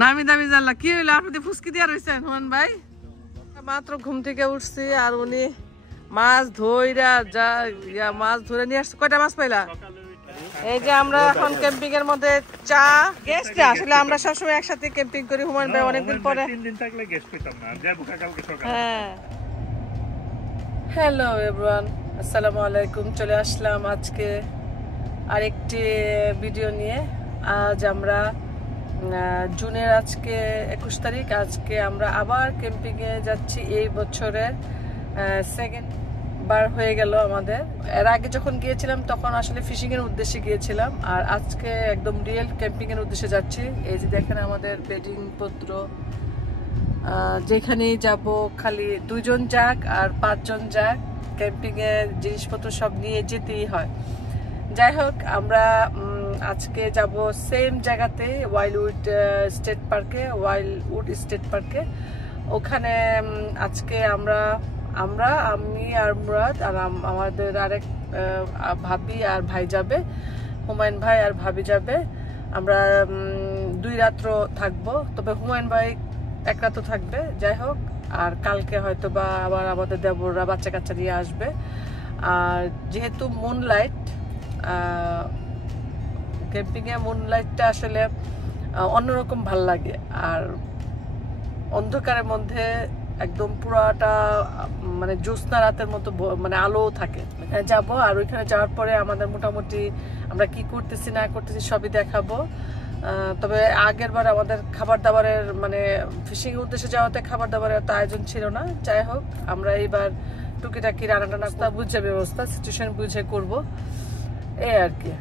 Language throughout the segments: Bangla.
নামি দামি জানলা কি হইলো আপনি ফুসকি দিয়া রইছেন হুমান ভাই মাত্র ঘুম থেকে উঠছি আর উনি মাছ ধইরা যা মাছ ধরে নিয়ে আসছে কয়টা মাছ পাইলা এই যে আমরা এখন ক্যাম্পিং এর মধ্যে চা গেস্ট আসলে আমরা সবসময় একসাথে ক্যাম্পিং করি হুমান ভাই অনেকদিন পরে 3 দিন থাকলে গেস্ট পেতাম না যাবো কালকে সকালে হ্যাঁ হ্যালো এভরিওয়ান আসসালামু আলাইকুম চলে আসলাম আজকে আরেকটি ভিডিও নিয়ে আজ আমরা জুনের আজকে 21 তারিখ আজকে আমরা আবার ক্যাম্পিং এ যাচ্ছি এই বছরের সেকেন্ড বার হয়ে গেল আমাদের এর আগে যখন গিয়েছিলাম তখন আসলে ফিশিং এর উদ্দেশ্যে গিয়েছিলাম আর আজকে একদম রিয়েল ক্যাম্পিং এর উদ্দেশ্যে যাচ্ছি এই যে দেখেন আমাদের বেডিং পত্র যেখানেই যাব খালি 2 জন যাক আর 5 জন যাক ক্যাম্পিং এর জিনিসপত্র সব নিয়ে যেতেই হয় যাই হোক আমরা আজকে যাব সেম জায়গাতে ওয়াইল্ডউড স্টেট পার্কে ওখানে আজকে আমি আর মুরাদ আর আমাদের আরেক ভাবি আর ভাই যাবে হুমায়ুন ভাই আর ভাবি যাবে আমরা 2 রাত্র থাকবো তবে হুমায়ুন ভাই 1 রাত থাকবে যাই হোক আর কালকে হয়তো বা আবার আমাদের দেবররা বাচ্চা কাচ্চা নিয়ে আসবে আর যেহেতু মুনলাইট ক্যাম্পিং এ মুনলাইটটা আসলে অন্যরকম ভাল লাগে আর অন্ধকারের মধ্যে একদম পুরাটা মানে জ্যোৎস্না রাতের মতো মানে আলো থাকে এখানে যাব আর ওইখানে যাওয়ার পরে আমাদের মোটামুটি আমরা কি করতেছি না করতেছি সবই দেখাবো তবে আগের বার আমাদের খাবার দাবারের মানে ফিশিং উদ্দেশ্যে যাওয়াতে খাবার দাবারের তো আয়োজন ছিল না যাই হোক আমরা এইবার টুকিটাকি রান্না বুঝে ব্যবস্থা সিচুয়েশন বুঝে করব এই আর কি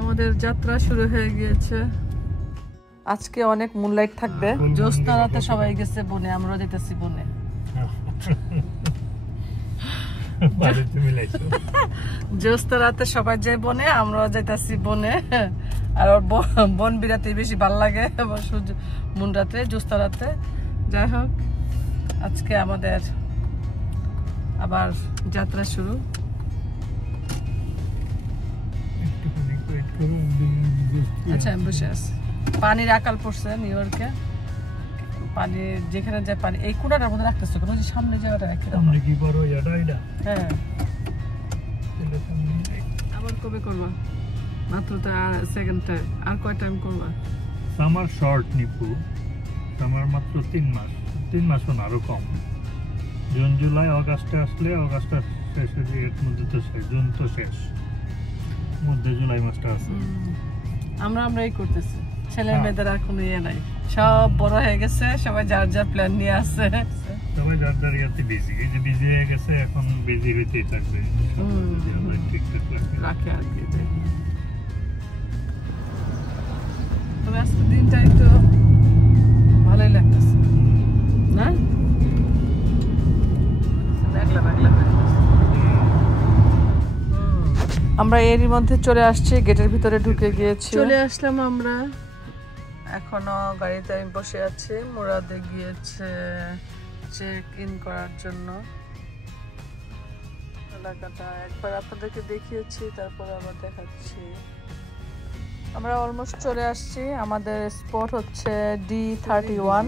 আমাদের যাত্রা শুরু হয়ে গিয়েছে আজকে অনেক মুনলাইট থাকবে জ্যোৎস্না রাতে সবাই গেছে বনে আমরাও যেতেছি বনে জ্যোৎস্না রাতে সবাই যায় বনে আমরাও যেতেছি বনে আর বন বিরাতে বেশি ভালো লাগে মুন রাতে জ্যোৎস্না রাতে যাই হোক আজকে আমাদের আবার যাত্রা শুরু আচ্ছা আমি বসে আছি পানির আকাল পড়ছে নিউ ইয়র্কে পানি যেখানে যায় পানি এই কোনাটার মধ্যে রাখতেছে কোনো যে সামনে জায়গাটা রাখি আমরা কি বড় এটা হ্যাঁ আবার কবে করবা মাত্র তো সেকেন্ড টাইম আর কয় টাইম করবা সামার শর্ট নিপু সামার মাত্র 3 মাস না আরো কম জুন জুলাই আগস্টে আসলে আগস্টের শেষের এর মধ্যে তো শেষ জুন তো শেষ মধ্যে জুলাই মাসটা আছে আমরাই করতেছি ছেলে মেয়েদের আর কোনো ইয়ে নাই সব বড় হয়ে গেছে সবাই যার যার প্ল্যান নিয়ে আসছে সবাই যার যার ইয়াতে বিজি এই যে বিজি হয়ে গেছে এখন বিজি হইতেই থাকবে ঠিকঠাক রাখে আর কি তবে আজকে দিনটা একটু ভালোই লাগতেছে না আমরা এরই মধ্যে চলে আসছি গেটের ভিতরে ঢুকে গিয়েছি চলে আসলাম আমরা এখনো গাড়িতে আমি বসে আছি মুরাদে গিয়েছে চেক ইন করার জন্য এলাকাটা একবার আপনাদেরকে দেখিয়েছি তারপর আবার দেখাচ্ছি আমরা অলমোস্ট চলে আসছি আমাদের স্পট হচ্ছে D31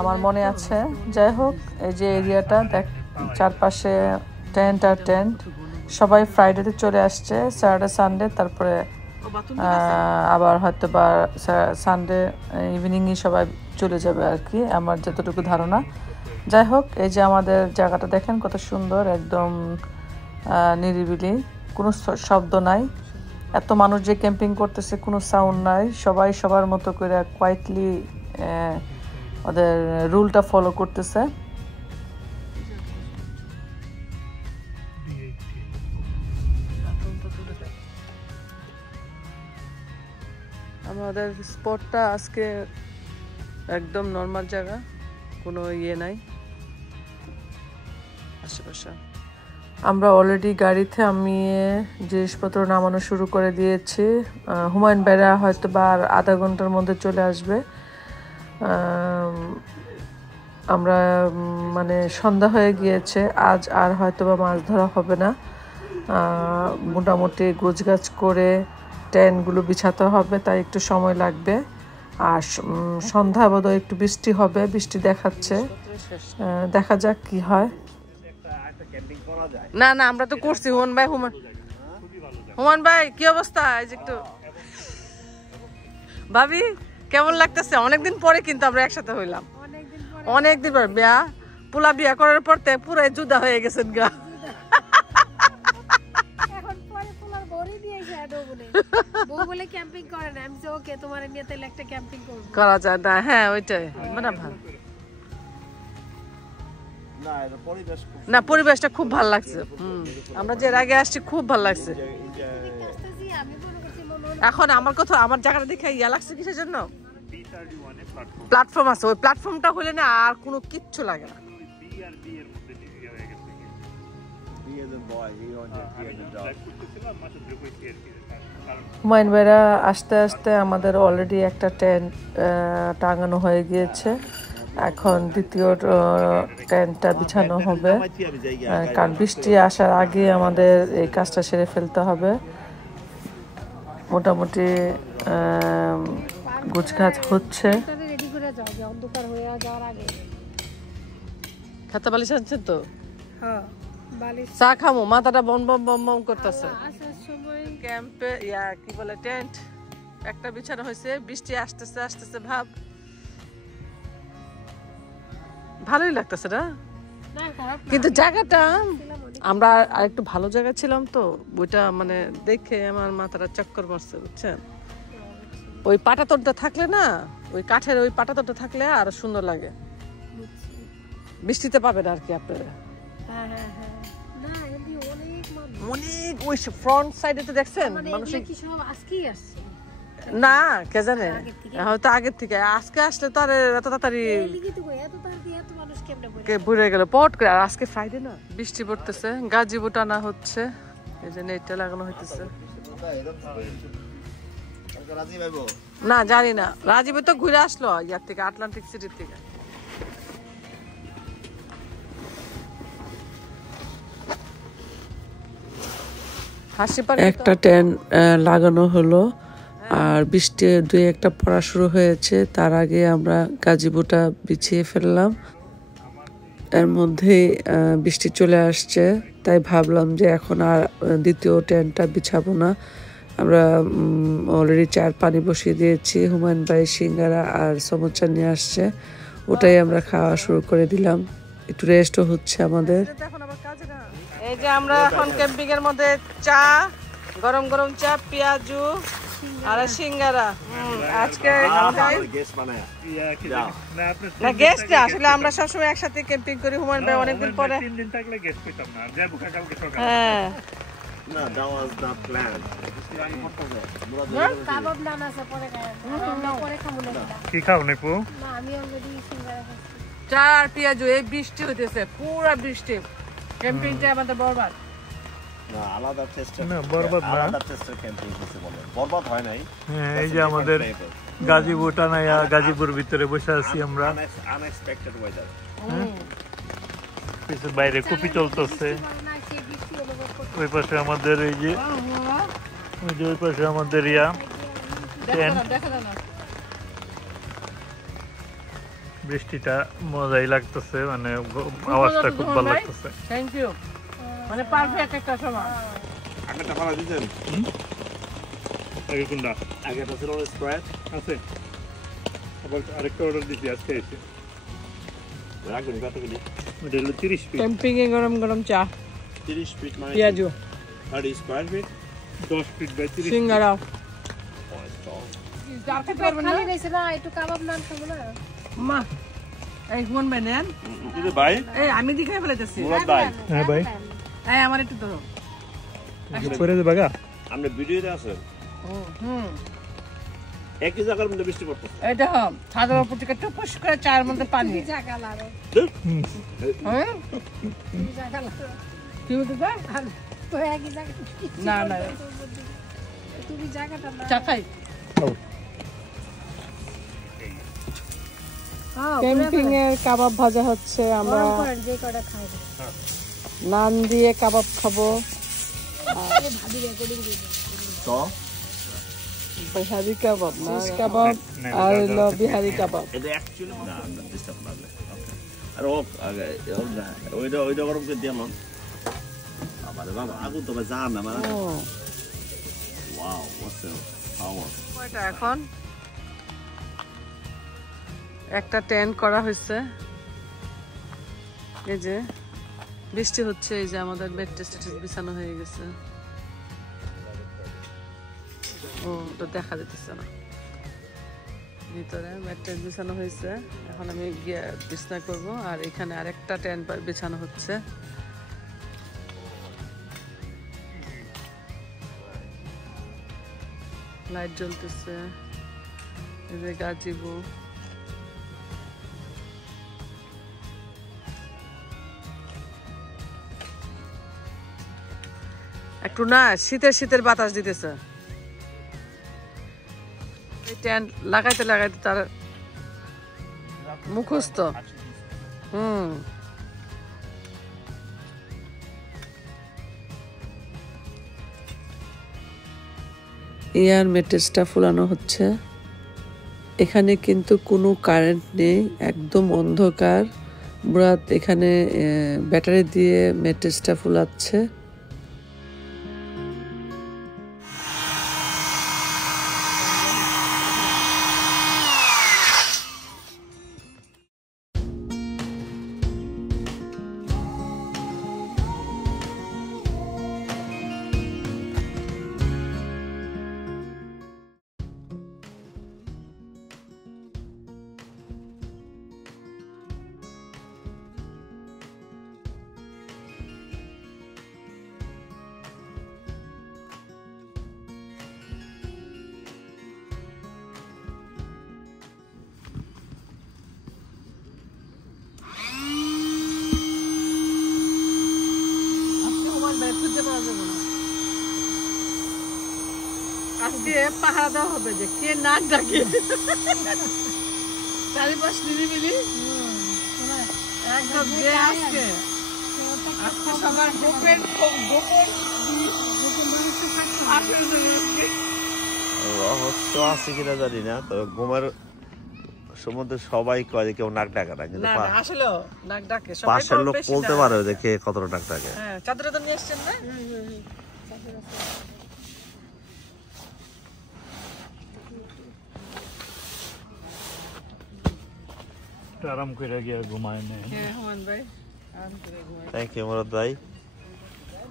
আমার মনে আছে যাই হোক এই যে এরিয়াটা দেখ চারপাশে টেন্ট আর টেন্ট সবাই ফ্রাইডেতে চলে আসছে স্যাটারডে সানডে তারপরে আবার হয়তো বা সানডে ইভিনিংয়ে সবাই চলে যাবে আর কি আমার যতটুকু ধারণা যাই হোক এই যে আমাদের জায়গাটা দেখেন কত সুন্দর একদম নিরিবিলি কোনো শব্দ নাই এত মানুষ যে ক্যাম্পিং করতেছে কোনো সাউন্ড নাই সবাই সবার মতো করে কোয়াইটলি ওদের রুলটা ফলো করতেছে আমাদের স্পটটা আজকে একদম নর্মাল জায়গা কোনো ইয়ে নাই আশেপাশে আমরা অলরেডি গাড়িতে আমি জিনিসপত্র নামানো শুরু করে দিয়েছি হুমায়ুন ভাইরা হয়তো বা আর আধা ঘন্টার মধ্যে চলে আসবে আমরা মানে সন্ধ্যা হয়ে গিয়েছে আজ আর হয়তো বা মাছ ধরা হবে না মোটামুটি গোছগাছ করে টেন্টগুলো বিছাতে হবে তাই একটু সময় লাগবে আর সন্ধ্যা বোধহয় একটু বৃষ্টি হবে, বৃষ্টি দেখাচ্ছে, দেখা যাক কি হয়। না না আমরা তো করছি। হুমান ভাই কি অবস্থা? একটু ভাবি কেমন লাগতেছে? অনেকদিন পরে কিন্তু আমরা একসাথে হইলাম, অনেকদিন পর। পোলা বিয়া করার পর পুরাই জুদা হয়ে গেছেন গা। করা যায় না, হ্যাঁ ওইটাই মানে ভালো না, পরিবেশটা খুব ভালো লাগছে। আমরা যে আগে আসছি খুব ভালো লাগছে। এখন আমার কথা, আমার জায়গাটা দেখে ইয়া লাগছে কিসের জন্য? প্ল্যাটফর্ম আছে, ওই প্ল্যাটফর্মটা হলে না আর কোনো কিচ্ছু লাগে না। হুমায়ুন ভাইরা আসতে আসতে আমাদের অলরেডি একটা টেন্ট টাঙানো হয়ে গিয়েছে, এখন দ্বিতীয় টেন্টটা বিছানো হবে, কারণ বৃষ্টি আসার আগে আমাদের এই কাজটা সেরে ফেলতে হবে। মোটামুটি গুছগাছ হচ্ছে। খাতা বালিশ আনছেন তো? চা খামো, মাথাটা বম বম বম বম করতেছে। ক্যাম্পে কি বলে টেন্ট একটা বিছানো হয়েছে, বৃষ্টি আসতেছে আসতেছে ভাব, ভালোই লাগতেছে না? কিন্তু জায়গাটা আমরা আর একটু ভালো জায়গা ছিলাম তো, ওইটা মানে দেখে আমার মাথাটা চক্কর মারছে, বুঝছেন? ওই পাটাতনটা থাকলে না, ওই কাঠের ওই পাটাতনটা থাকলে আর সুন্দর লাগে, বৃষ্টিতে পাবেন আর কি আপনারা। অনেক ওই ফ্রন্ট সাইডে তো দেখছেন মানুষ না, কে জানে হয়তো আগের থেকে, আজকে আসলে তো আর এত তাড়াতাড়ি বুড়ে গেল পট করে। আর আজকে ফ্রাইডে না, বৃষ্টি পড়তেছে, গাজিবো টানা হচ্ছে, এই যে নেটটা লাগানো হইতেছে। না জানি না, রাজীব তো ঘুরে আসলো ইয়ার থেকে, আটলান্টিক সিটির থেকে। একটা টেন্ট লাগানো হলো, আর বৃষ্টি দুই একটা পড়া শুরু হয়েছে, তার আগে আমরা গাজিবোটা বিছিয়ে ফেললাম। এর মধ্যে বৃষ্টি চলে আসছে, তাই ভাবলাম যে এখন আর দ্বিতীয় টেন্টটা বিছাবো না। আমরা অলরেডি চায়ের পানি বসিয়ে দিয়েছি, হুমায়ুন ভাই সিঙ্গারা আর সমোসা নিয়ে আসছে, ওটাই আমরা খাওয়া শুরু করে দিলাম। একটু রেস্টও হচ্ছে আমাদের। এই যে আমরা এখন ক্যাম্পিং এর মধ্যে চা, গরম গরম চা, পেঁয়াজু আর সিঙ্গারা। আজকে না গেস্ট না, আসলে আমরা সবসময় একসাথে ক্যাম্পিং করি। হুমায়ুন ভাই অনেকদিন পরে, 3 দিন থাকলে গেস্ট পেতাম না, যা বুকা কালকে সকালে। হ্যাঁ না, that was the plan. কাবাব নান আছে পরে খাই, আমরা পরে খাবো না। কি খাও নেপু? না আমি অলরেডি সিঙ্গারা খাচ্ছি। চা আর পেঁয়াজু, এই বৃষ্টি হইতেছে, পুরো বৃষ্টি, ক্যাম্পিংটা আমাদের বরবাদ। না আলাদা টেস্ট না, বরবাদ না, আলাদা টেস্টের ক্যাম্পিং হচ্ছে বলে বরবাদ হয় নাই। হ্যাঁ এই যে আমাদের গাজীপুর টানায়া, গাজীপুর ভিতরে বসে আছি আমরা, আনএক্সপেক্টেড ওয়েদার। কিছু বাইরে কপি চলতেছে, ওই পাশে আমাদের এই যে ওই পাশে আমাদের বৃষ্টিটা মজাই লাগতেছে, মানে আওয়াজটা খুব ভালো লাগতেছে। থ্যাংক ইউ, মানে পারফেক্ট একটা সময়। আগেটা ভালো দিবেন? আগে কোনটা? আগেটা ছিল স্প্রাইট আছে, আবার আরেকটা অর্ডার দিছি আজকে এসে। রাখুন কতগুলি? ওটা হলো 30 ফিট। ক্যাম্পিং এ গরম গরম চা, 30 ফিট মানে পেঁয়াজু আর স্কয়ার ফিট 10 ফিট বাই 30 সিঙ্গারা। যাতে পারবেন না খালি না, একটু কাবাব নান খাবো না মা। এই কোন বানেন? দিদি ভাই, এই আমি দেখাই ফেলাইতেছি। মুরাদ ভাই, হ্যাঁ ভাই, এই আমার একটু দাও। পরে দে বাগা, আমরা ভিডিওতে আছে। একই জায়গার মধ্যে বৃষ্টি পড়তেছে, এটা ছাদের উপর থেকে টুপুস করে চায়ের মধ্যে পানি জায়গা লাগে। হ্যাঁ জায়গা লাগে কি হতে পারে তো একই জায়গা না না, তুমি জায়গাটা না চা খাই। ক্যাম্পিং এর কাবাব ভাজা হচ্ছে, আমরা যে কটা খাই নান দিয়ে কাবাব খাবো। তো বিহারি কাবাব না কাবাব আর হলো বিহারি কাবাব এটা অ্যাকচুয়ালি না ডিস্টার্ব না আর ওইটা গরম করে দিলাম আবার বাবা আগুন তো জান না মানে ওয়াও হোয়াটস পাওয়ার কয়টা এখন একটা টেন্ট করা হয়েছে এই যে বৃষ্টি হচ্ছে এই যে আমাদের ম্যাট্রেস বিছানো হয়ে গেছে ও তো দেখা যাচ্ছে না ভিতরে ম্যাট্রেস বিছানো হয়েছে এখন আমি গিয়ে বিছনা করব আর এখানে আরেকটা টেন্ট বিছানো হচ্ছে লাইট জ্বলতেছে এই যে গাজিবু একটু না শীতের বাতাস দিতেছে এই টেন্ট লাগাইতে লাগাইতে তার মুখস্থ এয়ার ম্যাট্রেসটা ফুলানো হচ্ছে এখানে কিন্তু কোনো কারেন্ট নেই একদম অন্ধকার মুরাদ এখানে ব্যাটারি দিয়ে ম্যাট্রেসটা ফুলাচ্ছে আজকে পাহারা দেওয়া হবে যে কে নাক ডাকে চারিপাশ নিরিবিলি একদম যে আজকে সবার গোপন রহস্য আছে কিনা জানি না তবে ঘুমের সম্বন্ধে সবাই কয় যে কেউ নাক ডাকে না কিন্তু আসলে নাক ডাকে পাশের লোক বলতে পারে যে কে কতটা নাক ডাকে চাদরে তো নিয়ে এসছেন না আরাম করে গিয়ে ঘুমায় নেই হুমান ভাই আরাম করে ঘুমায় থ্যাংক ইউ মুরাদ ভাই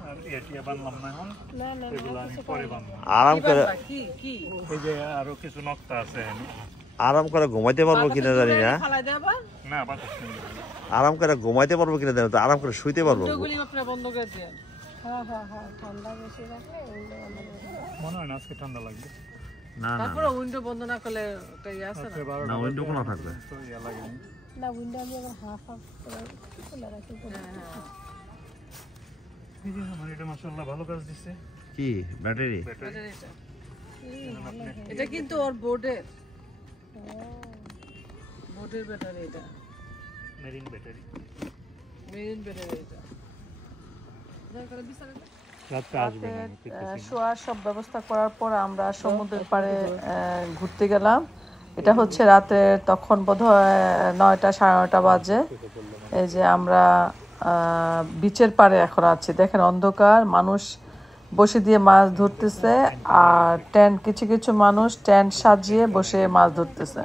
আর এটিয়া বানলাম না এখন এগুলো আমি পরে বানলাম আরাম করে কি এই যে আরো কিছু নকশা আছে এখানে আরাম করে ঘুমাইতে পারবো কিনা জানি না ফালাই দেবা না বাতাস নেই আরাম করে ঘুমাইতে পারবো কিনা জানি না আরাম করে শুইতে পারবো গুলি আপনারা বন্ধ করে দেন হ্যাঁ ঠান্ডা বেশি রাখলে মনে হয় না আজকে ঠান্ডা লাগবে না না তারপরে উইন্ডো বন্ধ না করলে ওটা আছে না না উইন্ডো কোনো থাকবে তো ইয়া লাগে না উইন্ডো আমি আবার হাফ খোলা রাখি এই যে আমার এটা মাশাআল্লাহ ভালো কাজ দিচ্ছে কি ব্যাটারি এটা কিন্তু ওর বোর্ডের ব্যাটারি এটা মেরিন ব্যাটারি এটা শোয়ার সব ব্যবস্থা করার পর আমরা সমুদ্রের পাড়ে ঘুরতে গেলাম এটা হচ্ছে রাতে তখন বোধহয় 9টা 9:30 বাজে এই যে আমরা বিচের পাড়ে এখন আছি দেখেন অন্ধকার মানুষ বসে দিয়ে মাছ ধরতেছে আর কিছু মানুষ টেন্ট সাজিয়ে বসে মাছ ধরতেছে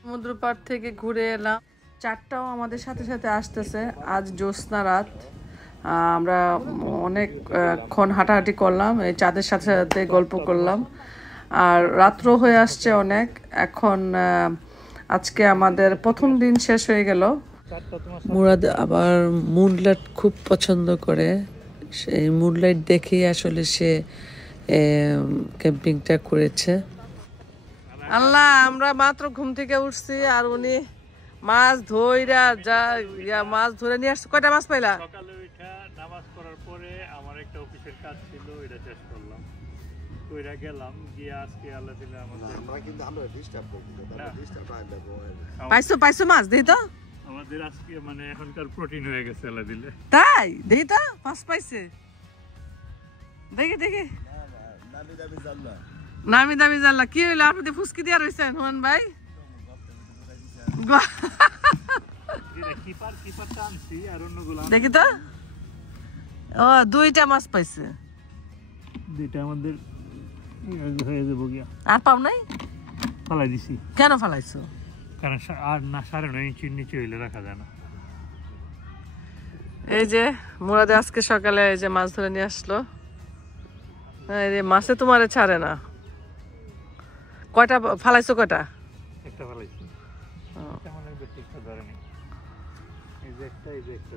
সমুদ্র পাড় থেকে ঘুরে এলাম 4টাও আমাদের সাথে সাথে আসতেছে আজ জ্যোৎস্না রাত আমরা অনেকক্ষণ হাঁটাহাঁটি করলাম এই চাঁদের সাথে সাথে গল্প করলাম আর রাত্র হয়ে আসছে অনেক এখন আজকে আমাদের প্রথম দিন শেষ হয়ে গেল মুরাদ আবার মুনলাইট খুব পছন্দ করে সেই মুনলাইট দেখেই আসলে সে ক্যাম্পিংটা করেছে আল্লাহ আমরা মাত্র ঘুম থেকে উঠছি আর উনি মাছ মাছ ধরে নিয়ে আসছে কয়টা মাছ পাইলা সকালে উঠা নামাজ পড়ার পরে আমার একটা অফিসের কাজ ছিল এটা শেষ করলাম কইরা গেলাম গিয়ে আজকে আল্লাহ দিলে আমরা কিন্তু আমরা ডিস্টার্ব করব না ডিস্টার্ব পাইছো মাছ দেই তো আমাদের আজকে মানে এখনকার প্রোটিন হয়ে গেছে আল্লাহ দিলে তাই দেই তো মাছ পাইছে দেখি না আমি জানলাম নামি দামি জানলা কি হইলো আপনি ফুসকি দিয়া রইছেন হুমান ভাই দেখি তো ও দুইটা মাছ পাইছে দুইটা আমাদের হয়ে যাবো গিয়া আর পাও নাই ফালাই দিছি কেন ফালাইছো কারণ আর না 9.5 ইঞ্চির নিচে হইলে রাখা যায় না এই যে মুরাদে আজকে সকালে এই যে মাছ ধরে নিয়ে আসলো এই যে মাছে তোমারে ছাড়ে না কয়টা ফালাইছো কয়টা একটা ফালাইছি তেমন বেশি একটা ধরেনি এই যে একটা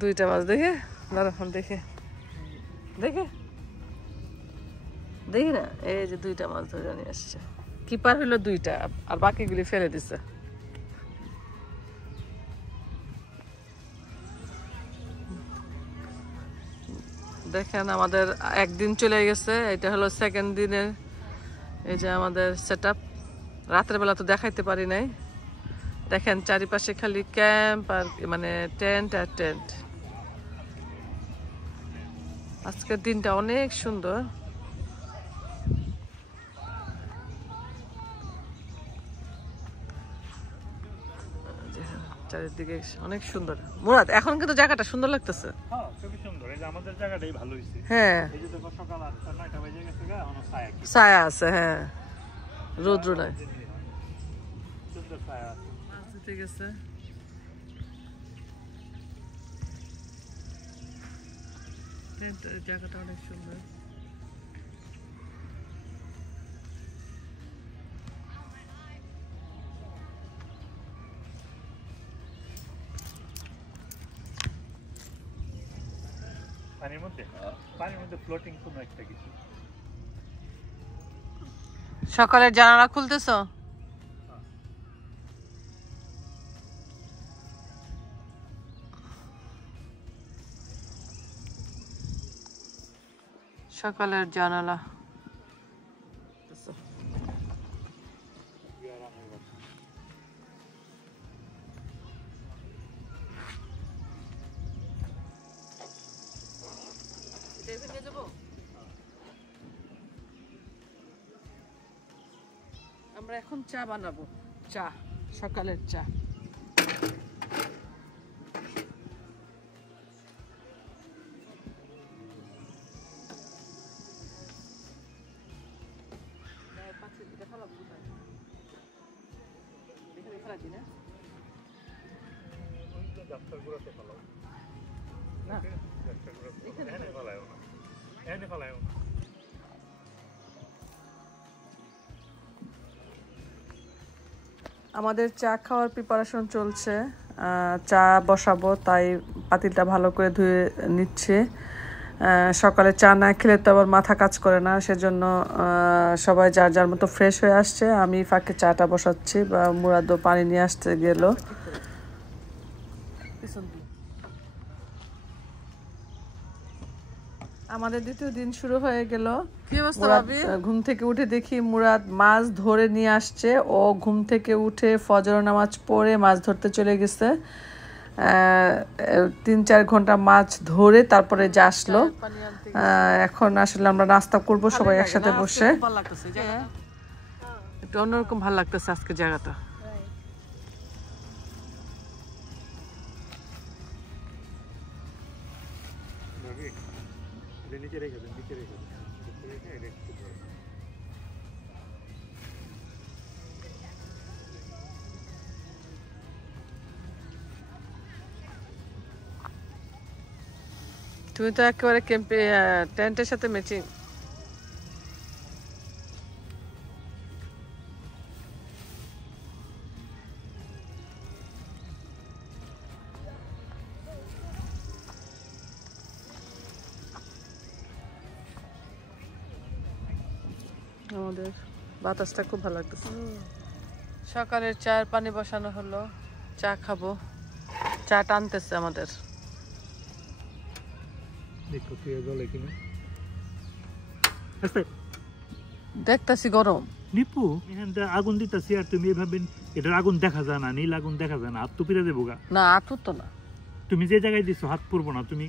দুইটা মাছ দেখে দাঁড়া দেখে দেখে দেখি না এই যে দুইটা মাছ ধরে নিয়ে আসছে কিপার হইলো দুইটা আর বাকিগুলি ফেলে দিছে দেখেন আমাদের একদিন চলে গেছে এটা হলো সেকেন্ড দিনের এই যে আমাদের সেটআপ রাতের বেলা তো দেখাইতে পারি নাই দেখেন চারিপাশে খালি ক্যাম্প আর মানে টেন্ট আর টেন্ট আজকের দিনটা অনেক সুন্দর চারিদিকে অনেক সুন্দর মুরাদ এখন কিন্তু জায়গাটা সুন্দর লাগতেছে হ্যাঁ খুবই সুন্দর এই যে আমাদের জায়গাটাই ভালো হইছে হ্যাঁ এই যে দেখো সকাল 8টা 9টা বাজে গেছে গা এখনো ছায়া আছে হ্যাঁ রোদ্র নাই সুন্দর ছায়া আছে ঠিক আছে জায়গাটা অনেক সুন্দর পানির মধ্যে ফ্লোটিং কোনো একটা কিছু সকালের জানালা খুলতেছো সকালের জানালা আমরা এখন চা বানাবো চা সকালের চা আমাদের চা খাওয়ার প্রিপারেশন চলছে চা বসাবো তাই পাতিলটা ভালো করে ধুয়ে নিচ্ছে সকালে চা না খেলে তো আবার মাথা কাজ করে না সেজন্য সবাই যার যার মতো ফ্রেশ হয়ে আসছে আমি ফাঁকে চাটা বসাচ্ছি বা মুরাদও পানি নিয়ে আসতে গেল আমাদের দ্বিতীয় দিন শুরু হয়ে গেল ঘুম থেকে উঠে দেখি মুরাদ মাছ ধরে নিয়ে আসছে ও ঘুম থেকে উঠে ফজর নামাজ পড়ে মাছ ধরতে চলে গেছে 3-4 ঘন্টা মাছ ধরে তারপরে যে আসলো এখন আসলে আমরা নাস্তা করব সবাই একসাথে বসে একটু অন্যরকম ভালো লাগতেছে আজকে জায়গাটা তুমি তো একেবারে ক্যাম্পে টেন্টের সাথে ম্যাচিং আমাদের বাতাসটা খুব ভালো লাগতেছে সকালের চায়ের পানি বসানো হলো চা খাবো চা টানতেছে আমাদের দেখতেছি গরম নিপু এখান আগুন দিতেছি আর তুমি এভাবে এটার আগুন দেখা যায় না নীল আগুন দেখা যায় না হাত তো পিড়ে দেবো গা না হাত তো না তুমি যে জায়গায় দিছো হাত পড়বো না তুমি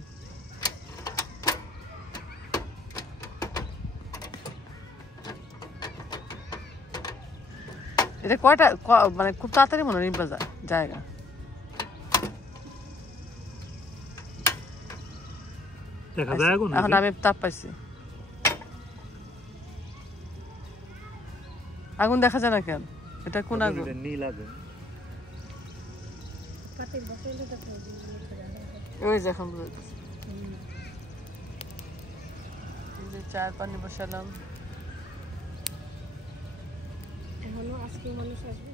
এটা কয়টা মানে খুব তাড়াতাড়ি মনে নিবা যায় জায়গা। দেখা যায় আগুন? এখন আমি তাপ পাইছি। আগুন দেখা যায় না কেন? এটা কোন আগুন? নীল আগুন। পাতিল বসাইলে তো ওই যে এখন বুঝতেছি। এই যে চায়ের পানি বসালাম। এখনো আজকে মানুষ আসবে।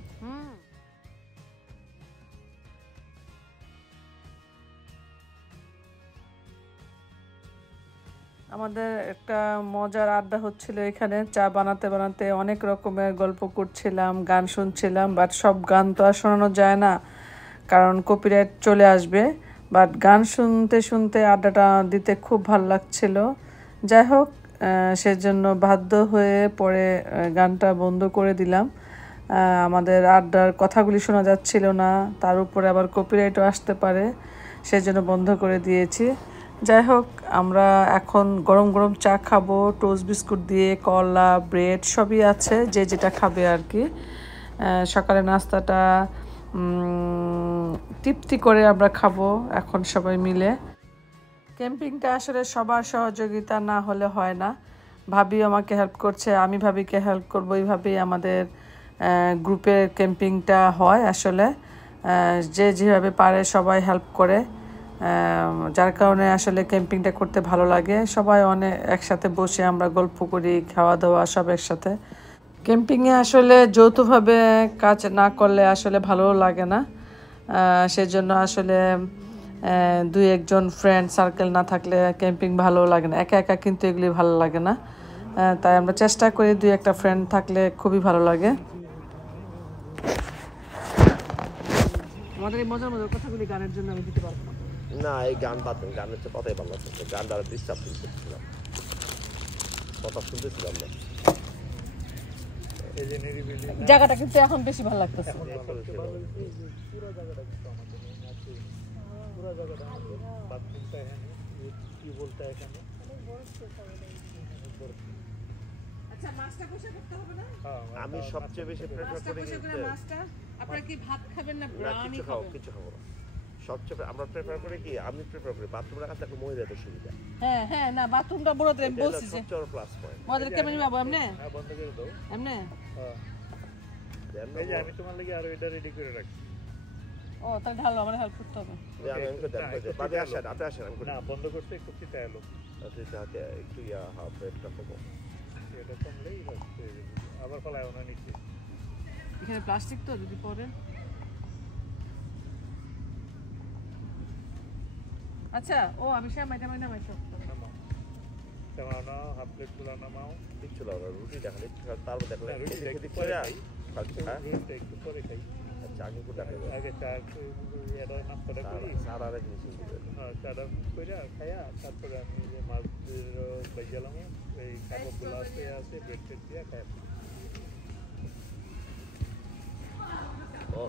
আমাদের একটা মজার আড্ডা হচ্ছিল এখানে, চা বানাতে বানাতে অনেক রকমের গল্প করছিলাম, গান শুনছিলাম। বাট সব গান তো আর শোনানো যায় না, কারণ কপিরাইট চলে আসবে। বাট গান শুনতে শুনতে আড্ডাটা দিতে খুব ভালো লাগছিল। যাই হোক, সেজন্য বাধ্য হয়ে পরে গানটা বন্ধ করে দিলাম। আমাদের আড্ডার কথাগুলি শোনা যাচ্ছিল না, তার উপরে আবার কপিরাইটও আসতে পারে, সেজন্য বন্ধ করে দিয়েছি। যাই হোক, আমরা এখন গরম গরম চা খাবো, টোস্ট বিস্কুট দিয়ে, কলা, ব্রেড সবই আছে, যে যেটা খাবে আর কি। সকালে নাস্তাটা তৃপ্তি করে আমরা খাবো এখন সবাই মিলে। ক্যাম্পিংটা আসলে সবার সহযোগিতা না হলে হয় না। ভাবি আমাকে হেল্প করছে, আমি ভাবিকে হেল্প করবো, এইভাবেই আমাদের গ্রুপের ক্যাম্পিংটা হয় আসলে। যে যেভাবে পারে সবাই হেল্প করে, যার কারণে আসলে ক্যাম্পিংটা করতে ভালো লাগে। সবাই অনেক একসাথে বসে আমরা গল্প করি, খাওয়া দাওয়া সব একসাথে। ক্যাম্পিংয়ে আসলে যৌথভাবে কাজ না করলে আসলে ভালোও লাগে না। সেজন্য আসলে দুই একজন ফ্রেন্ড সার্কেল না থাকলে ক্যাম্পিং ভালো লাগে না, একা একা কিন্তু এগুলি ভালো লাগে না। তাই আমরা চেষ্টা করি দুই একটা ফ্রেন্ড থাকলে খুবই ভালো লাগে। আমাদের এই মজার মজার কথাগুলি গানের জন্য আমি দিতে পারবো না। না, এই গান বাদ দেন, গানের তো কথাই ভালো লাগছে, গান দ্বারা ডিস্টার্ব করতেছিলাম, কথা শুনতেছিলাম না। এই যে নিরিবিলি জায়গাটা কিন্তু এখন বেশি ভালো লাগতেছে। পুরো জায়গাটা কিন্তু আমাদের পুরো জায়গাটা আমাদের বাথরুমটা এখানে, কি বলতে এখানে আচ্ছা, মাছটা কষা করতে হবে না? আমি সবচেয়ে বেশি প্রেফার করি মাছটা আপনারা কি ভাত খাবেন না না, ব্রাউনি কিছু খাবেন? কিছু খাবো না। সবচেয়ে আমরা প্রেফার করি কি, আমি প্রেফার করি বাথরুম রাখাতে একটা মহিলা তো সুবিধা। হ্যাঁ হ্যাঁ, না বাথরুমটা বড় করে আমি বলছি যে সবচেয়ে প্লাস পয়েন্ট। আমাদের কেমন বাবু এমনে হ্যাঁ, বন্ধ করে দাও। এমনে। হ্যাঁ, এই যে আমি তোমার লাগি আরো এটা রেডি করে রাখছি। ও তাহলে ঢালো, আমার হেল্প করতে হবে। আমি আপনি আসেন আমি করি না, বন্ধ করতে একটু চিন্তা এলো, তাহলে একটু হাফ একটা করবো। এটা কমলেই হচ্ছে, আবার ফলায় ওনা নিচে। এখানে প্লাস্টিক তো যদি পরে। আচ্ছা, ও আমি সে মাইটা মাইনা মাইছো নামাও, তেমন না হাফ প্লেট গুলো নামাও। কিচ্ছু না, রুটি দেখালে তারপর দেখলে রুটিটা একটু দেখতে পরে পারে। খাই, রুটিটা একটু পরে খাই। আচ্ছা, আগে করে দেখাবো। আগে চা এটা নাস্তাটা করি, সার আর জিনিস হ্যাঁ চাটা করে খাইয়া তারপরে আমি যে মাছের বাইজালাম, এই কাপড়গুলো আছে ব্রেড টেড দিয়ে খাই। ও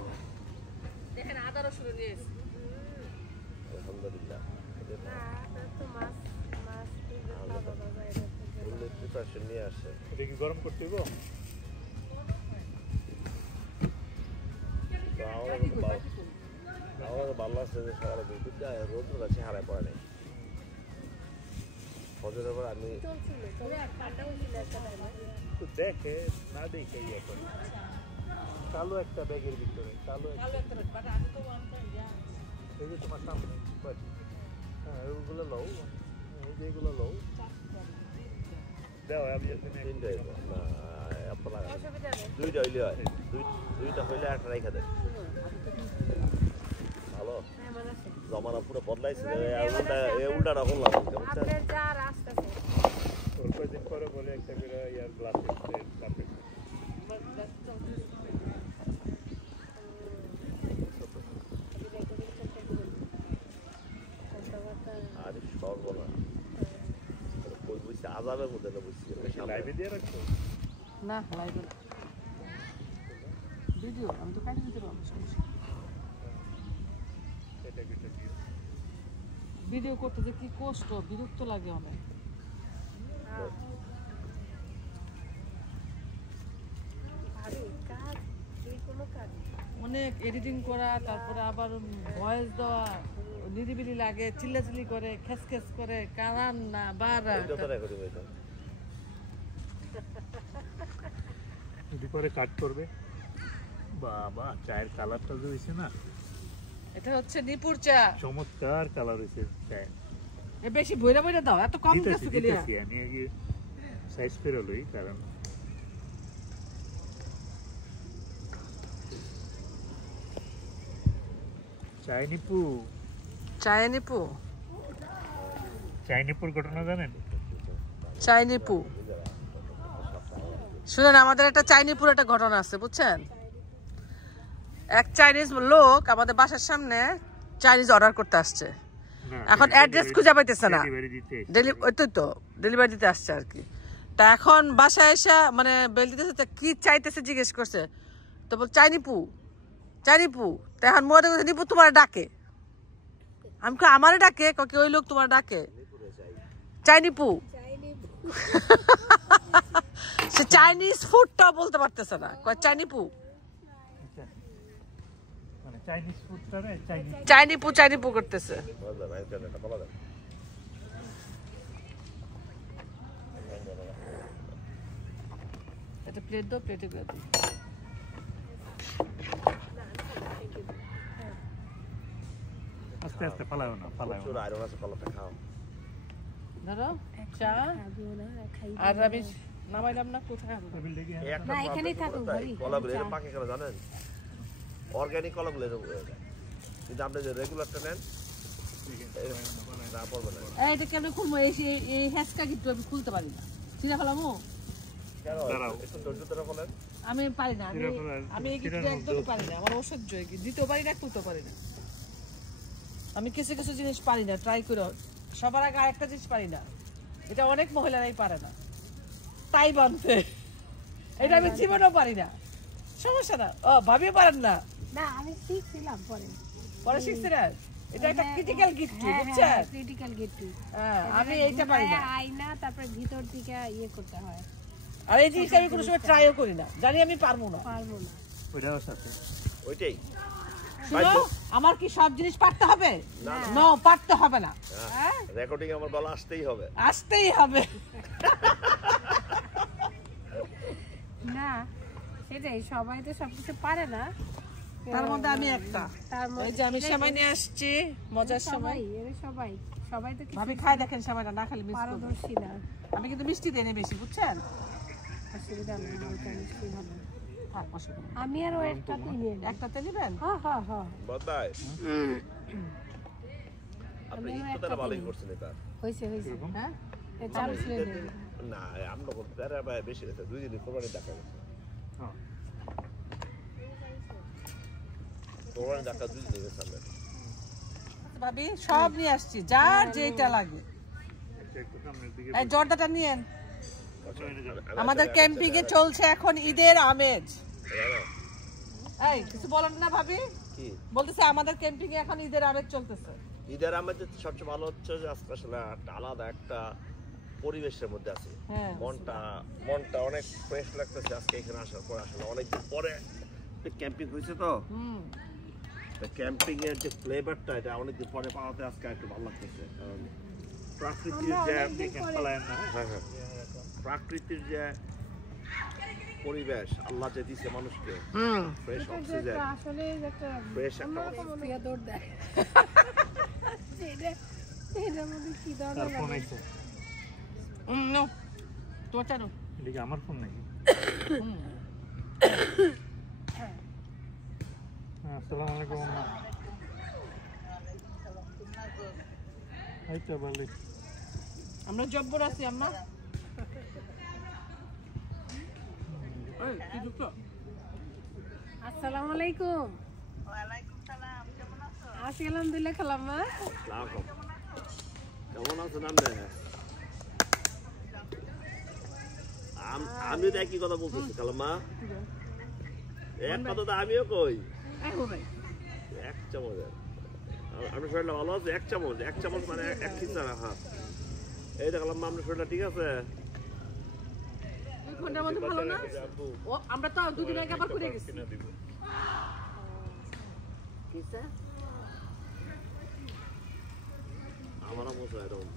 দেখেন আদা রসুন নিয়ে এসেছি। আলহামদুলিল্লাহ, তো মাছ মাছ প্রিপারেশন নিয়ে আসছে। এটা কি গরম করতে হইব? আমার ভালো লাগছে যে সকালে বিদ্যুৎ যায়, রোদ আছে হারায় পড়ে নেই। ফজরের পর আমি চলছিল, তবে ঠান্ডা হয়েছিল একটা টাইমে। তো দেখে না দেখে ইয়ে করে। কালো একটা ব্যাগের ভিতরে, কালো একটা, এই যে তোমার সামনে বাস। হ্যাঁ, ওগুলো লও, এই যে এগুলো লও, দাও আমি এখানে তিনটাই না আপনার অসুবিধা নেই। দুইটা হইলে হয়, দুইটা হইলে একটা রেখে দেয়। ভালো হ্যাঁ, মনে আছে। জমানা পুরো বদলাইছে, উল্টাটা করলাম। আপনার যা রাস্তা আছে ওর কয়েকদিন পরে বলে একটা করে ইয়ার গ্লাসের কাপের আর সর্বনা কই বুঝছি, আজাবের মধ্যে না বুঝছি। লাইভে দিয়ে রাখছো না লাইভে ভিডিও আমি তো কাটি দিতে পারবো, সমস্যা এটা কিটা দিও। ভিডিও করতে যে কি কষ্ট, বিরক্ত লাগে অনেক। ভারী কাজ। অনেক এডিটিং করা, তারপরে আবার ভয়েস দেওয়া, নিরিবিলি লাগে, চিল্লাচিল্লি করে, খেস করে, কারান না বারা। যদি পরে কাট করবে, বাবা চায়ের কালারটা যে হয়েছে না, এটা হচ্ছে নিপুর চা, চমৎকার কালার হয়েছে চায়ের। বেশি বইরা দাও, এত কম গেছে গেলি। আমি আগে সাইজ করে লই, কারণ চাইনিপুর ঘটনা জানেন? চাইনিপু শুনেন, আমাদের একটা চাইনিপুর একটা ঘটনা আছে বুঝছেন। এক চাইনিজ লোক আমাদের বাসার সামনে চাইনিজ অর্ডার করতে আসছে, এখন অ্যাড্রেস খুঁজে পাইতেছে না, ডেলিভারি দিতে আসছে আর কি। তা এখন বাসায় এসে মানে বেল দিতেছে, কি চাইতেছে জিজ্ঞেস করছে, তো বল চাইনিপু। তা এখন মনে করছে নিপু তোমার ডাকে। আমি আমারে ডাকে, কি ওই লোক তোমার ডাকে? চাইনিপু। সে চাইনিজ ফুডটাও বলতে পারতেছে না, কয় চাইনিপু। চাইনিপু করতেছে। একটা প্লেট দাও, প্লেটে করে দিই। আস্তে আস্তে পালাও না। ধরো চা, আর আমি নামাইলাম না, কোথায় না এখানেই থাকুক ঘরে। কলাগুলো এরকম পাকে কেন জানেন? অর্গানিক কলাগুলো এরকম হয়ে যায়, কিন্তু আপনি যে রেগুলারটা নেন এটা কেমন খুলবো? এই হ্যাচকা কিন্তু আমি খুলতে পারি না, চিনা ফেলামো। আমি পারি না, আমি একদম পারি না, আমার অসহ্য, দিতেও পারি না, খুলতে পারি না। আমি কিছু জিনিস পারি না, ট্রাই করে। সবার আগে আরেকটা জিনিস পারি না, এটা অনেক মহিলারাই পারে না, তাই বানতে। এটা আমি জীবনেও পারি না, সমস্যা না। ও ভাবিও পারেন না? না আমি শিখছিলাম পরে শিখছি না। এটা একটা ক্রিটিক্যাল গিফট, বুঝছেন? Critical gift. আমি এইটা পারি না। আয়না তারপর ভিতর থেকে করতে হয়। আর এই জিনিসটা আমি কোনো সময় ট্রাইও করি না, জানি আমি পারবো না। ওইটাও সাথে ওইটাই। শুনো, আমার কি সব জিনিস পারতে হবে? না, পারতে হবে না। রেকর্ডিং আমার গলা আসতেই হবে। না সেটাই, সবাই তো সবকিছু পারে না, তার মধ্যে আমি একটা। এই যে আমি সেমাই নিয়ে আসছি, মজার সেমাই। সবাই তো ভাবি খাই দেখেন, সেমাইটা না খালি মিস করব। পারদর্শী না। আমি কিন্তু মিষ্টি দেই না বেশি, বুঝছেন? অসুবিধা নেই, হালকা মিষ্টি ভালো। অসুবিধা নেই। আমি আর একটাতে নিয়ে নেব। একটাতে নেবেন? হ্যাঁ। বতাই আপনি ইফতারে ভালোই করছেন। এটা হইছে। হ্যাঁ, এই চাল ছেড়ে দেব না, আমরা করতে আরে ভাই বেশি গেছে, দুই দিন কোরবানি দেখা গেছে। হ্যাঁ, কোরবানি দেখা দুই দিন গেছে। আমরা ভাবি সব নিয়ে আসছি, যার যেটা লাগে। এই জর্দাটা নিয়েন। আমাদের ক্যাম্পিং এ চলছে এখন ঈদের আমেজ। এই কিছু বলেন না ভাবি? কি বলতেছে? আমাদের ক্যাম্পিং এ এখন ঈদের আমেজ চলতেছে। ঈদের আমেজে সবচেয়ে ভালো হচ্ছে যে আজকে আসলে একটা আলাদা একটা পরিবেশের মধ্যে আছে। মনটা অনেক ফ্রেশ লাগতেছে আজকে এখানে আসার পর। আসলে অনেকদিন পরে ক্যাম্পিং হয়েছে তো, ক্যাম্পিং এর যে ফ্লেভারটা এটা অনেকদিন পরে পাওয়াতে আজকে একটু ভালো লাগতেছে। কারণ প্রাকৃতির যে পরিবেশ আল্লাহ যে দিছে মানুষকে, ফ্রেশ অক্সিজেন, আসলে একটা ফ্রেশ একটা প্রিয় দৌড় দেয়। এটার মধ্যে কি ধরনের লাগে? নো তো চানো এদিকে আমার ফোন নাকি? আসসালামু আলাইকুম। এই তো ভালো। আমরা জব্বর আছি আম্মা। এই কি দুটো? আসসালামু আলাইকুম। ওয়ালাইকুম সালাম। কেমন আছো? আছি আলহামদুলিল্লাহ খালাম্মা। কেমন আছেন আপনি? আমি তো একই কথা বলতেছি খালাম্মা। এক কথা তো আমিও কই। এক চামচ। আপনার শরীরটা ভালো আছে? এক চামচ মানে এক খিচা। হ্যাঁ, এই দেখলাম আপনার শরীরটা ঠিক আছে? ঘন্টার মধ্যে ভালো না? ও আমরা তো দুদিন আগে আবার ঘুরে গেছি। আমারও মনে হয় এরকম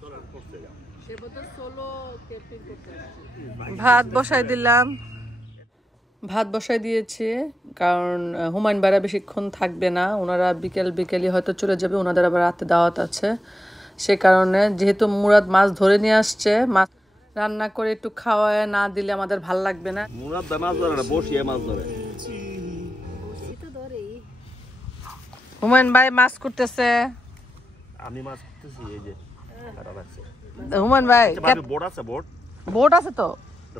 চলেন করতে যাও ভাত বসাই দিলাম, ভাত বসাই দিয়েছি কারণ হুমায়ুন ভাইরা বেশিক্ষণ থাকবে না, ওনারা বিকেলই হয়তো চলে যাবে, ওনাদের আবার রাতে দাওয়াত আছে। সে কারণে যেহেতু মুরাদ মাছ ধরে নিয়ে আসছে, মাছ রান্না করে একটু খাওয়ায় না দিলে আমাদের ভাল লাগবে না। মুরাদ মাছ ধরে না, বসিয়ে মাছ ধরে। হুমায়ুন ভাই মাছ করতেছে, আমি মাছ করতেছি, এই যে কাটা লাগছে। হুমায়ুন ভাই বোট আছে, বোট আছে তো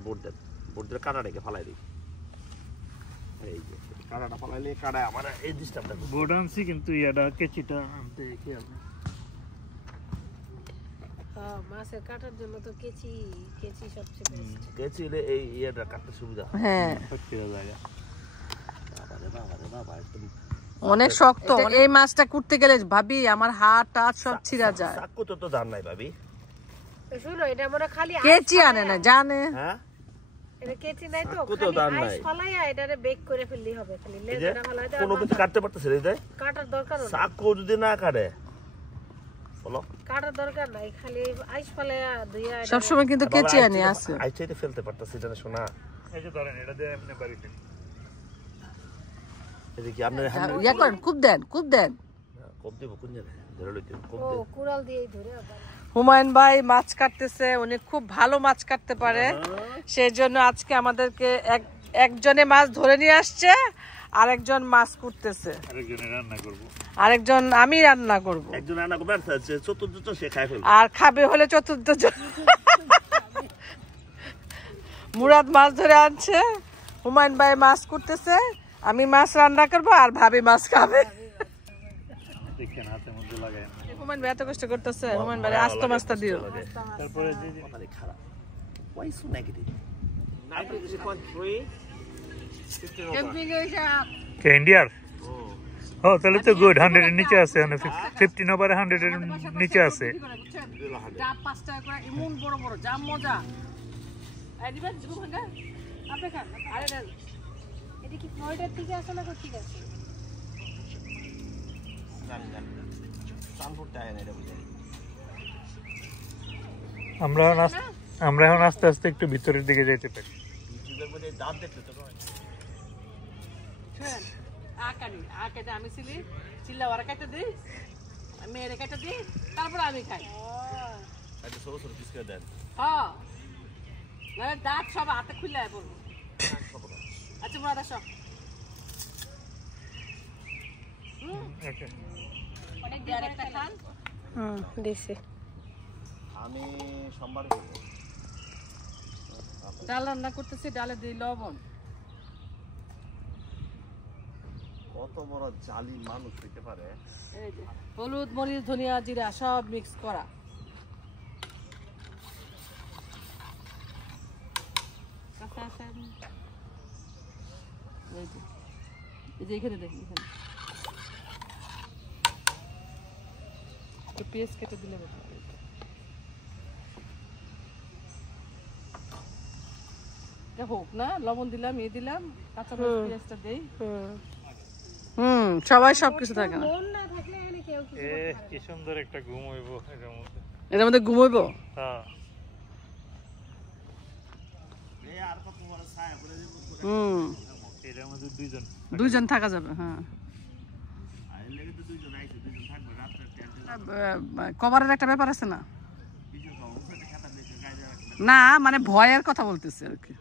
বোট দিয়ে কাটা রেখে ফালাই দিই। এই যে কাটাটা ফালাইলে কাটা আমার এই ডিস্টার্বটা। বোর্ড আনছি কিন্তু ইয়াটা কেচিটা আনতে কি হবে? মাছের কাটার জন্য তো কেচি সবচেয়ে বেস্ট। কেচি হলে এই ইয়াটা কাটতে সুবিধা। হ্যাঁ, জায়গা বাবা একদম অনেক শক্ত। এই মাছটা করতে গেলে ভাবি আমার হাত টাত সব ছিঁড়া যায়। চাকু তো জান নাই ভাবি। শুনো, এটা মনে খালি কেচি আনে না, জানে। হ্যাঁ, এটা কেচি নাই তো, চাকু তো জান নাই। আইস ফালাইয়া এটারে বেক করে ফেললেই হবে, খালি লেজাটা ফালাই দাও। কোনো কিছু কাটতে পারতেছে না, কাটার দরকার নেই, চাকু যদি না কাটে বলো কাটার দরকার নাই, খালি আইস ফালাইয়া ধুইয়া। সব সময় কিন্তু কেচি আনে আছে। আইচাইতে ফেলতে পারতেছে এটা শোনা। এই যে ধরেন এটা দিয়ে এমনি বাড়িতে এদিকে আপনার ইয়া করেন, খুব দেন কম দিব কোন জায়গায় ধরে লইতে কম ও দে। কুড়াল দিয়েই ধরে আবার। হুমায়ুন ভাই মাছ কাটতেছে, উনি খুব ভালো মাছ কাটতে পারে, সেই জন্য আজকে আমাদেরকে একজনে মাছ ধরে নিয়ে আসছে, আরেকজন মাছ করতেছে, আরেকজনে রান্না করব। আরেকজন আমি রান্না করব, একজন রান্না করবে আর চতুর্থ জন সে খায় ফেলবে। আর খাবে হলে চতুর্থ জন। মুরাদ মাছ ধরে আনছে, হুমায়ুন ভাই মাছ করতেছে, আমি মাছ রান্না করবো, আর ভাবি মাছ খাবে। দেখেন হাতের মধ্যে লাগায়। হুমায়ুন ভাই এত কষ্ট করতেছে, হুমায়ুন ভাই আস্ত মাছটা দিও। তারপরে যে কথাটা খারাপ। Why so negative? 93.3. কে ইন্ডিয়ার? ও তাহলে তো গুড, 100 এর নিচে আছে, 15 ওভারে 100 এর নিচে আছে। ডাব 5 টাকা করে, এমন বড় বড় জাম, মজা। এই দিবেন জুগু ভাঙা, আপনি খান। আরে দেন, এটা কি ফ্লোরিডার থেকে আসে না কোথা থেকে আসে? আমরা এখন আস্তে আস্তে একটু ভিতরের দিকে যেতে পারি। শুনেন, আকানি আমি চিল্লা ওরা কাটতে দিই, মেয়েরে কাটতে দিই, তারপর আমি খাই। হ্যাঁ, নাহলে দাঁত সব হাতে খুলে পড়বো। আচ্ছা মুরাদ আসো। আরেকটা খান। দিছি। আমি সোমবারে করব। ডাল রান্না করতেছি, ডালে দিই লবণ। কত বড় জালি মানুষ হইতে পারে। এই যে হলুদ, মরিচ, ধনিয়া, জিরা সব মিক্স করা। এই যে এখানে দেখুন, এখানে একটু পেঁয়াজ কেটে দিলে হোক না, লবণ দিলাম, দিলাম, কাঁচা মরিচ, পেঁয়াজটা দেই। সবাই সবকিছু থাকে না। মন না থাকলে এখানে কেউ কিছু করতে পারে না। কি সুন্দর একটা ঘুম হইব এর মধ্যে ঘুমাইবো। হ্যাঁ, এর মধ্যে দুইজন থাকা যাবে। হ্যাঁ, কভারের একটা ব্যাপার আছে না, না মানে ভয়ের কথা বলতেছি আর কি।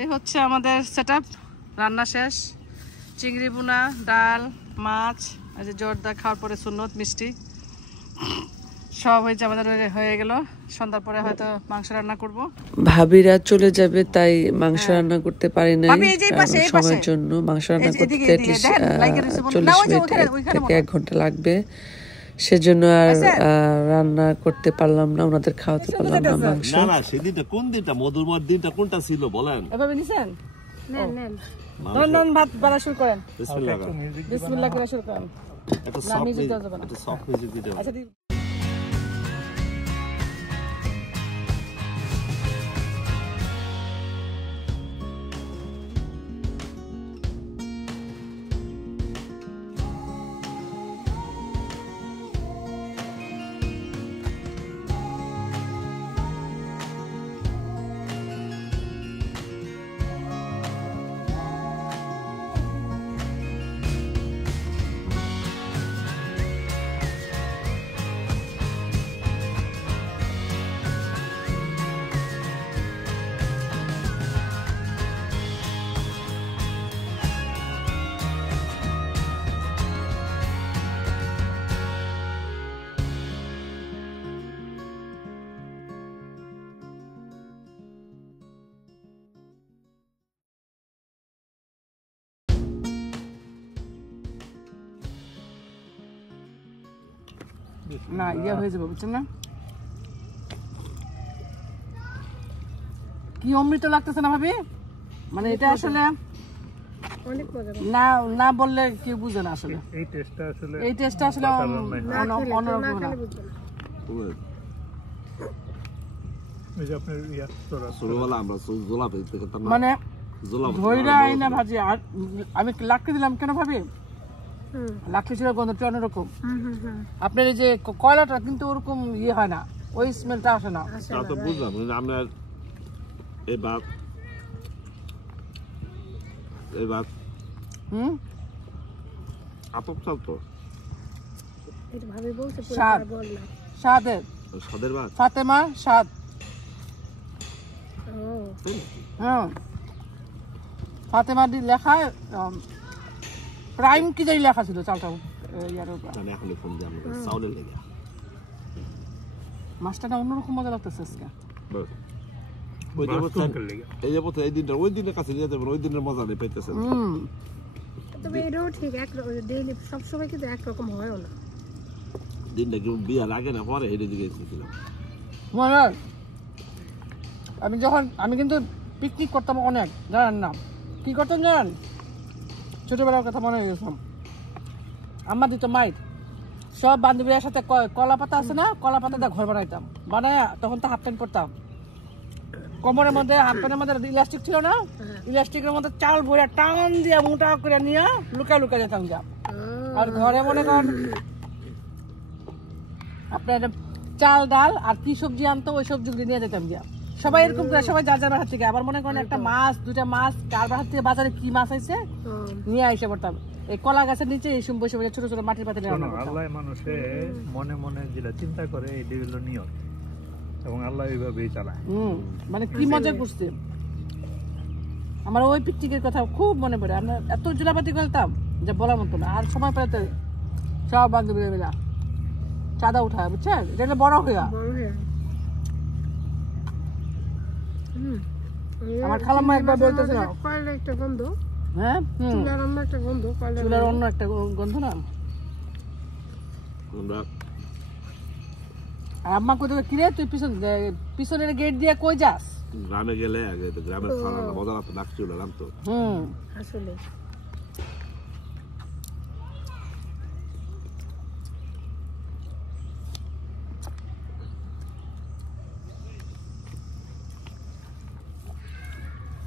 এই হচ্ছে আমাদের সেটআপ, রান্না শেষ, চিংড়ি বোনা, ডাল, মাছ, এই যে জোরদার খাওয়ার পরে সুন্নত মিষ্টি সব হয়েছে আমাদের, হয়ে গেল। সন্ধ্যার পরে হয়তো মাংস রান্না করব। ভাবিরা চলে যাবে তাই মাংস রান্না করতে পারি নাই, সময়ের জন্য মাংস রান্না করতে 40 মিনিট থেকে 1 ঘন্টা লাগবে, সেজন্য আর রান্না করতে পারলাম না, ওনাদের খাওয়াতে পারলাম না মাংস। না না, সেদিনটা কোন দিনটা, মধুরময় দিনটা কোনটা ছিল বলেন? এভাবে নিছেন, নেন নন ভাত বাড়া শুরু করেন, বিসমিল্লাহ বিসমিল্লাহ করে শুরু করেন। এটা সফট মিউজিক দিতে হবে। আচ্ছা। না ইয়ে হয়ে যাবে বুঝছেন না কি অমৃত লাগতেছে না ভাবি মানে এটা আসলে অনেক মজা না না বললে কেউ বুঝে না আসলে এই টেস্টটা আসলে অন্যরকম না এই যে আপনার ছোটবেলা আমরা জোলা পেতে খেতাম না মানে জোলা ধৈরা আইনা ভাজি আর আমি লাকড়ি দিলাম কেন ভাবি লাকড়ি ছিল গন্ধটা অন্যরকম আপনার এই যে কয়লাটা কিন্তু ওরকম ইয়ে হয় না ওই স্মেলটা আসে না তা তো বুঝলাম কিন্তু আপনার এই ভাত আতপ চাল তো এটা ভাবে বলতে স্বাদ বল না স্বাদের সাদের ভাত ফাতেমা স্বাদ ও হ্যাঁ ফাতেমা দি লেখা প্রাইম কি জানি লেখা ছিল চালটা ইয়ার উপর মানে এখন ফোন দিয়ে আমরা চাউলের লেগে মাছটা অন্যরকম মজা লাগতেছে আজকে ওই যে বলছেন এই যে বলছেন এই দিনটা ওই দিনের কাছে নিয়ে যাবেন ওই দিনের মজা নেই পাইতেছেন তবে এটাও ঠিক এক ডেইলি সবসময় কিন্তু একরকম হয়ও না দিনটা কি বিয়া লাগে না পরে হেঁটে দিকে এসেছিলাম মনে আমি কিন্তু পিকনিক করতাম অনেক জানেন না কি করতাম জানেন ছোটবেলার কথা মনে হয়ে গেছিলাম আমার দিত মাইট সব বান্ধবীর সাথে কলা পাতা আছে না কলা পাতা দিয়ে ঘর বানাইতাম বানায় তখন তো হাফ প্যান্ট করতাম কোমরের মধ্যে হাফ প্যান্টের মধ্যে ইলাস্টিক ছিল না ইলাস্টিকের মধ্যে চাল ভরে টান দিয়ে মোটা করে নিয়ে লুকা লুকা যেতাম যা আর ঘরে মনে করেন আপনার চাল ডাল আর কি সবজি আনতো ওই সবজিগুলি নিয়ে যেতাম যা সবাই এরকম করে সবাই যার যার বাসার থেকে আবার মনে করেন একটা মাছ দুটা মাছ কার বাসার থেকে বাজারে কি মাছ আইছে নিয়ে আইসে পড়তাম এই কলা গাছের নিচে এই সময় বসে বসে ছোট ছোট মাটির পাতিলে রান্না করতাম আল্লাহ মানুষে মনে মনে যেটা চিন্তা করে এটি হলো নিয়ত এবং আল্লাহ এইভাবেই চালায় মানে কি মজা করছে আমার ওই পিকনিকের কথা খুব মনে পড়ে আমরা এত জোলাপাতি করতাম যে বলার মতো না আর সময় পেলে সব বান্ধবী মিলা চাঁদা উঠায় বুঝছেন এটা বড় হইয়া আমার খালাম্মা একবার বলতেছিল কয়লা একটা গন্ধ হ্যাঁ চুলার অন্য একটা গন্ধ চুলার অন্য একটা গন্ধ না আমরা আর আম্মা কোথাও কিরে তুই পিছনের গেট দিয়ে কই যাস গ্রামে গেলে আগে তো গ্রামের খাওয়া মজা লাগতো নাক চুল তো আসলে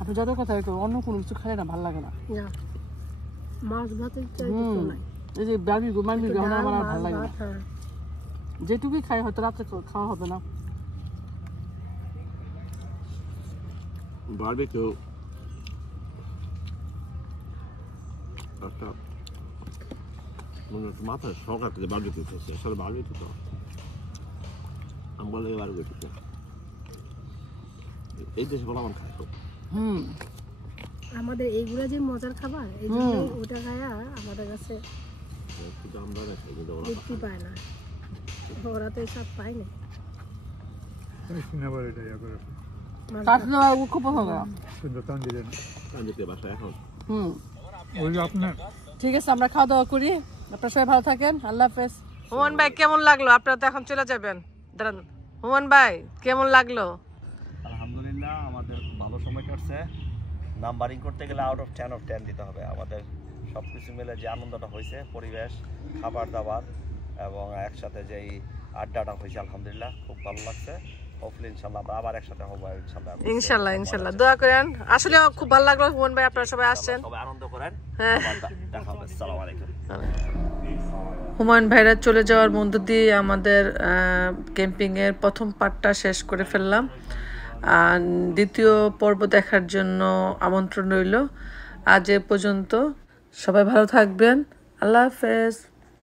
আপনি যত কথা অন্য কোনো কিছু খাই না ভালো লাগে না মাছ ভাতের চাইতে নাই এই যে বারবিকিউ আমার আর ভালো লাগে না যেটুকুই খাই হয়তো রাত্রে খাওয়া হবে না বারবিকিউ একটা মাথায় শখ আছে যে বারবিকিউ খেয়েছে আসলে বারবিকিউ তো আমি বলে বারবিকিউ এই দেশে বলা আমার খায় আমাদের এইগুলা যে মজার খাবার এই জন্য ওটা খায়া আমাদের কাছে তৃপ্তি পায় না ওরা তো এসব পায় না ঠিক আছে আমরা খাওয়া দাওয়া করি আপনারা সবাই ভালো থাকেন আল্লাহ হাফেজ হুমান ভাই কেমন লাগলো আপনারা তো এখন চলে যাবেন দাঁড়ান হুমান ভাই কেমন লাগলো আলহামদুলিল্লাহ আমাদের ভালো সময় কাটছে নাম্বারিং করতে গেলে আউট অফ 10 দিতে হবে আমাদের সবকিছু মিলে যে আনন্দটা হয়েছে পরিবেশ খাবার দাবার এবং একসাথে যেই আড্ডাটা হয়েছে আলহামদুলিল্লাহ খুব ভালো লাগছে হোপফুলি ইনশাআল্লাহ আমরা আবার একসাথে হবো ইনশাআল্লাহ দোয়া করেন আসলে খুব ভালো লাগলো হুমান ভাই আপনারা সবাই আসছেন সবাই আনন্দ করেন দেখা হবে আসসালামু আলাইকুম হুমায়ুন ভাইরা চলে যাওয়ার মধ্য দিয়ে আমাদের ক্যাম্পিংয়ের প্রথম পার্টটা শেষ করে ফেললাম আর দ্বিতীয় পর্ব দেখার জন্য আমন্ত্রণ রইল আজ এ পর্যন্ত সবাই ভালো থাকবেন আল্লাহ হাফেজ